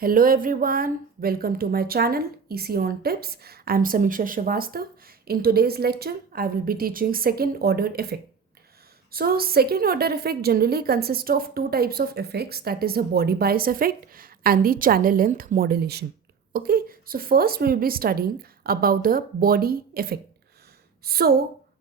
Hello everyone, welcome to my channel ECE On Tips. I'm Samiksha Srivastav. In today's lecture, I will be teaching second order effect. So second order effect generally consists of two types of effects, that is the body bias effect and the channel length modulation. Okay, so first we will be studying about the body effect.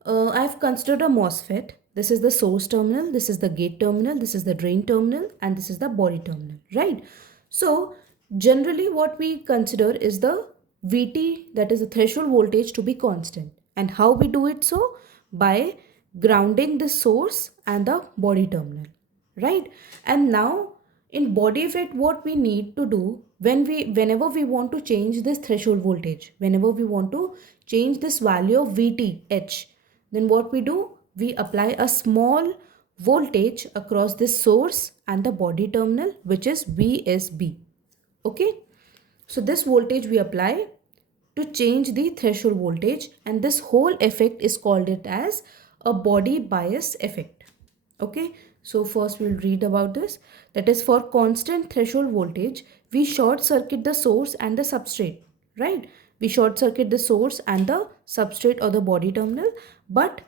I've considered a MOSFET. This is the source terminal, this is the gate terminal, this is the drain terminal, and this is the body terminal, right? So, generally, what we consider is the VT, that is the threshold voltage, to be constant. And how we do it so? By grounding the source and the body terminal, right? And now, in body effect, what we need to do whenever we want to change this threshold voltage, whenever we want to change this value of VTH, then what we do, we apply a small voltage across this source and the body terminal, which is VSB. Okay, so this voltage we apply to change the threshold voltage, and this whole effect is called it as a body bias effect. Okay, so first we'll read about this. That is, for constant threshold voltage, we short circuit the source and the substrate, right? We short circuit the source and the substrate or the body terminal. But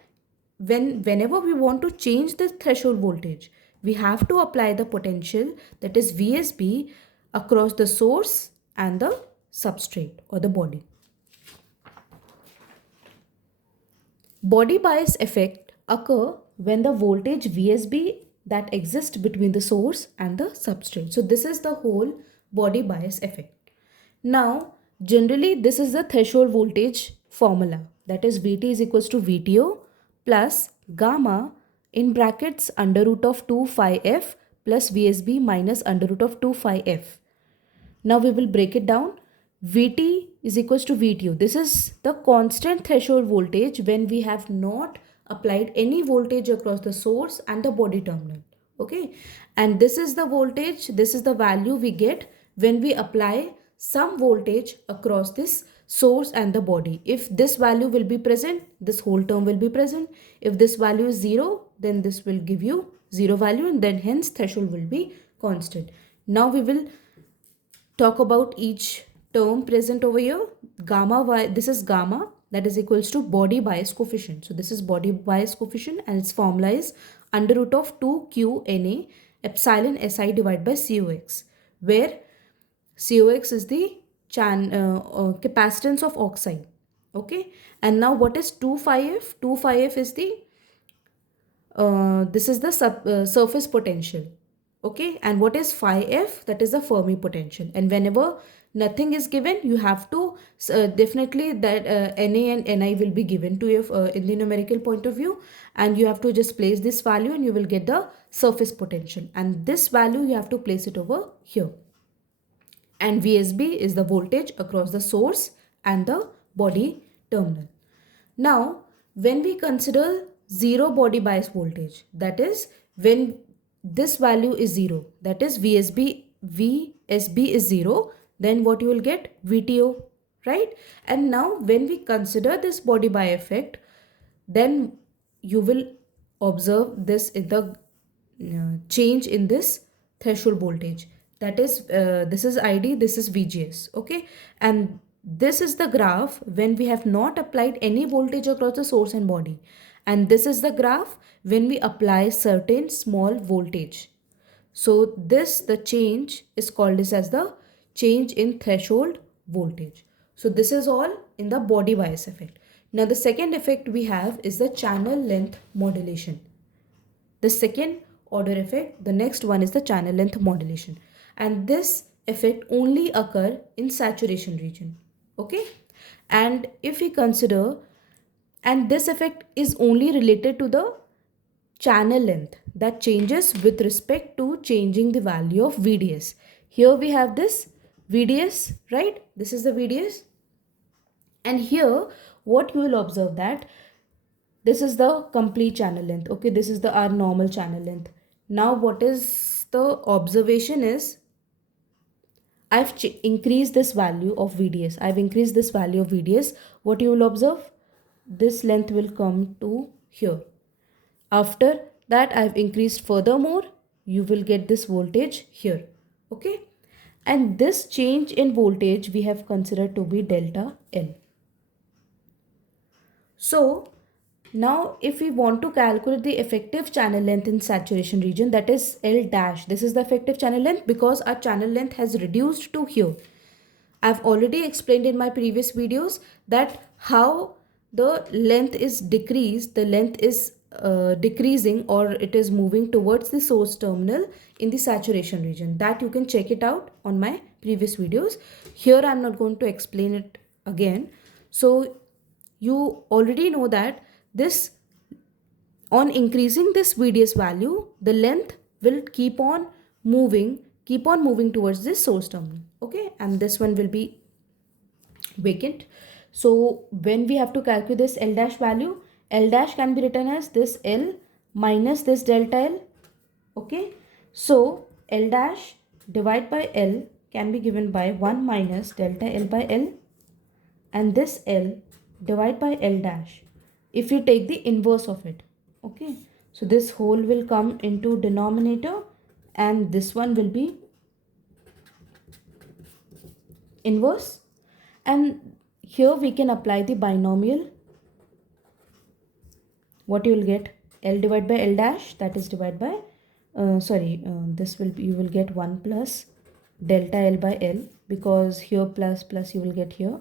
whenever we want to change the threshold voltage, we have to apply the potential, that is VSB, across the source and the substrate or the body. Body bias effect occur when the voltage VSB that exists between the source and the substrate. So this is the whole body bias effect. Now, generally this is the threshold voltage formula, that is VT is equals to VTO plus gamma in brackets under root of 2 phi f plus VSB minus under root of 2 phi f. Now we will break it down. VT is equals to VTO. This is the constant threshold voltage when we have not applied any voltage across the source and the body terminal. Okay, and this is the voltage, this is the value we get when we apply some voltage across this source and the body. If this value will be present, this whole term will be present. If this value is 0, then this will give you 0 value, and then hence threshold will be constant. Now we will talk about each term present over here. Gamma y, this is gamma, that is equals to body bias coefficient. So this is body bias coefficient, and its formula is under root of 2q Na epsilon Si divided by Cox, where Cox is the capacitance of oxide. Okay, and now what is 2 phi f? 2 phi f is the this is the surface potential. Okay, and what is phi f? That is the Fermi potential. And whenever nothing is given, you have to definitely that Na and Ni will be given to you in the numerical point of view, and you have to just place this value and you will get the surface potential, and this value you have to place it over here. And VSB is the voltage across the source and the body terminal. Now, when we consider zero body bias voltage, that is when this value is 0, that is VSB is 0, then what you will get? VTO, right? And now when we consider this body bias effect, then you will observe this in the change in this threshold voltage, that is this is ID, this is VGS. Okay, and this is the graph when we have not applied any voltage across the source and body, and this is the graph when we apply certain small voltage. So this, the change is called this as the change in threshold voltage. So this is all in the body bias effect. Now the second effect we have is the channel length modulation. The second order effect, the next one is the channel length modulation, and this effect only occur in saturation region. Okay, and if we consider, and this effect is only related to the channel length that changes with respect to changing the value of VDS. Here we have this VDS, right? This is the VDS, and here what you will observe that this is the complete channel length. Okay, this is the our normal channel length. Now what is the observation is, I've increased this value of VDS. I've increased this value of VDS. What you will observe? This length will come to here. After that, I've increased furthermore. You will get this voltage here. Okay. And this change in voltage we have considered to be delta L. So now if we want to calculate the effective channel length in saturation region, that is L dash, this is the effective channel length because our channel length has reduced to here. I've already explained in my previous videos that how the length is decreased, the length is decreasing, or it is moving towards the source terminal in the saturation region. That you can check it out on my previous videos. Here I'm not going to explain it again. So you already know that this, on increasing this VDS value, the length will keep on moving towards this source terminal. Okay, and this one will be vacant. So when we have to calculate this L dash value, L dash can be written as this L minus this delta L. Okay, so L dash divided by L can be given by 1 minus delta L by L, and this L divided by L dash if you take the inverse of it. Okay, so this whole will come into denominator and this one will be inverse, and here we can apply the binomial. What you will get, L divided by L dash, that is divided by this will be, you will get 1 plus delta L by L, because here plus plus you will get here,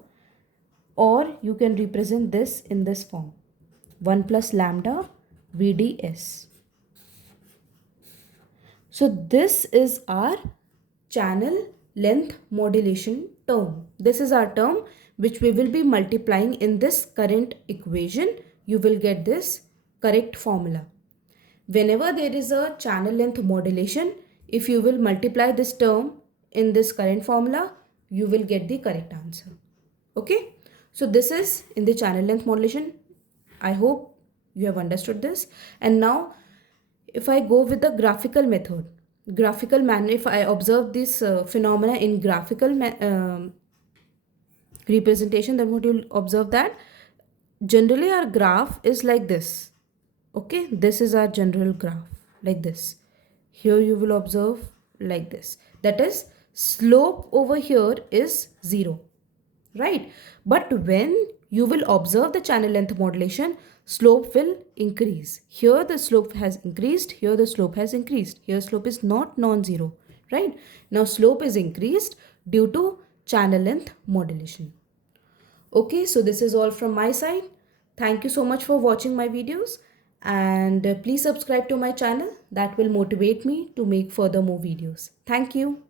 or you can represent this in this form, 1 plus lambda VDS. So this is our channel length modulation term. This is our term which we will be multiplying in this current equation. You will get this correct formula. Whenever there is a channel length modulation, if you will multiply this term in this current formula, you will get the correct answer. Okay, so this is in the channel length modulation. I hope you have understood this. And now if I go with the graphical method, graphical manner, if I observe this phenomena in graphical representation, then what you'll observe that generally our graph is like this. Okay, this is our general graph like this. Here you will observe like this, that is slope over here is 0, right? But when you will observe the channel length modulation, slope will increase. Here the slope has increased, here the slope has increased, here slope is not non-zero, right? Now slope is increased due to channel length modulation. Okay, so this is all from my side. Thank you so much for watching my videos, and please subscribe to my channel. That will motivate me to make further more videos. Thank you.